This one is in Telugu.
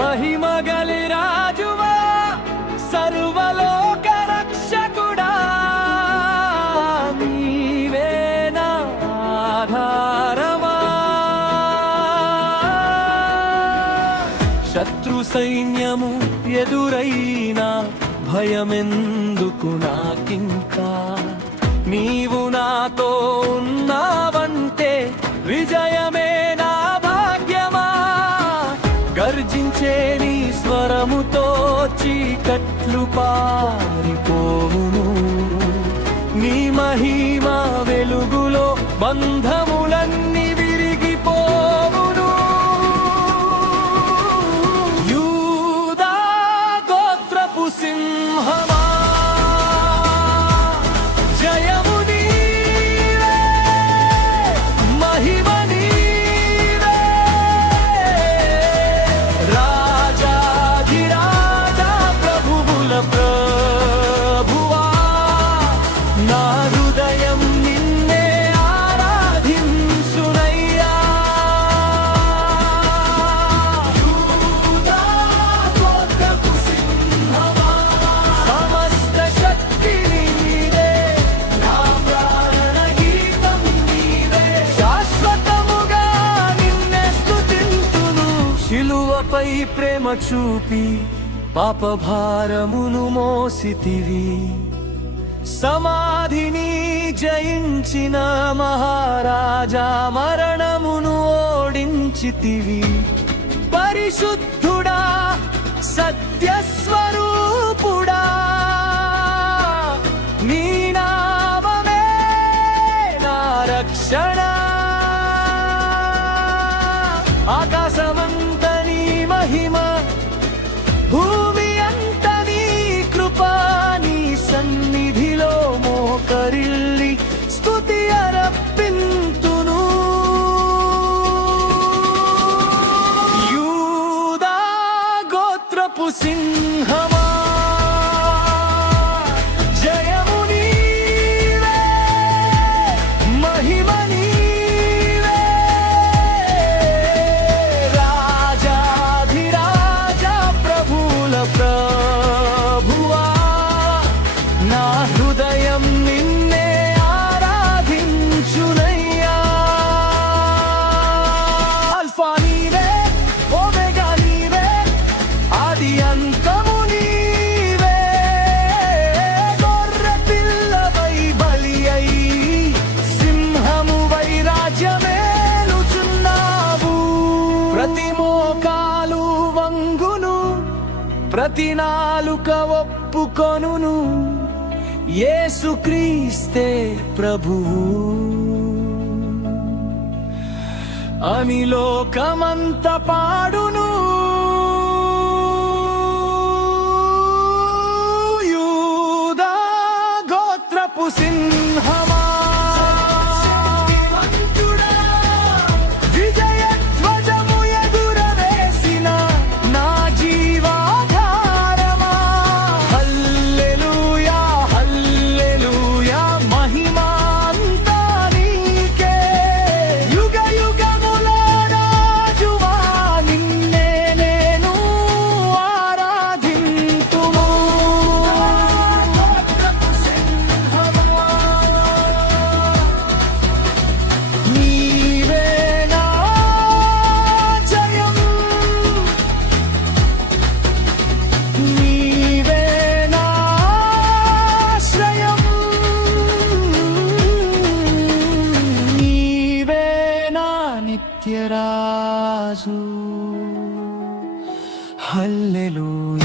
మహిమగలి రాజువా సర్వలోక రక్షకుడా నీవే నా ఆధారమా శత్రు సైన్యము ఎదురైనా భయమెందుకు నాకింకా నీవు నాతో ఉన్నావంటే విజయమే నా భాగ్యమా గర్జించే నీ స్వరముతో చీకట్లు పారిపోవును నీ మహిమ వెలుగులో బంధములన్నీ విరిగిపోవును యూదా గోత్రపు సింహమా ప్రభువా నా హృదయం నిన్నే ఆరాధించునయ్యా యూదా గోత్రపు సింహమా సమస్త శక్తి నీదే నా ప్రాణ గీతం నీదే శాశ్వతముగా నిన్నే స్తుతింతును శిలువపై ప్రేమ చూపి పాపభారమును మోసితివి సమాధిని జయించిన మహారాజా మరణమును ఓడించితివి పరిశుద్ధుడా సత్యస్వరూపుడా నీ నామమే నా రక్షణ ఆకాశమంత నీ మహిమ భూమి అంత నీ కృపా నీ సన్నిధిలో మోకరిల్లి స్తుతి అర్పింతును యూదా గోత్రపు సింహమా జయము నీవే మహిమ నీవే రాజాధిరాజా ప్రభువుల ప్రభువా నా హృదయం నిన్నే ఆరాధించునయ్యా ఆల్ఫా నీవే ఓమెగా నీవే ఆది అంతము నీవే గొర్రె పిల్లవై బలి అయి సింహమువై రాజ్యమేలుచున్నావు ప్రతి మోకాలు వంగును ప్రతి నాలుక ఒప్పుకొనును యేసుక్రీస్తే ప్రభువు అని లోకమంత పాడును యూదా గోత్రపు సింహమా విజయ ధ్వజము ఎగురవేసిన నా జీవాధారమా హల్లెలూయా హల్లెలూయా మహిమా అంతా నీకే యుగ యుగముల రాజువా నిన్నే నేను ఆరాధింతుము నీవే నా జయం నీవే నా ఆశ్రయం నీవే నా నిత్యరాజు హల్లెలూయా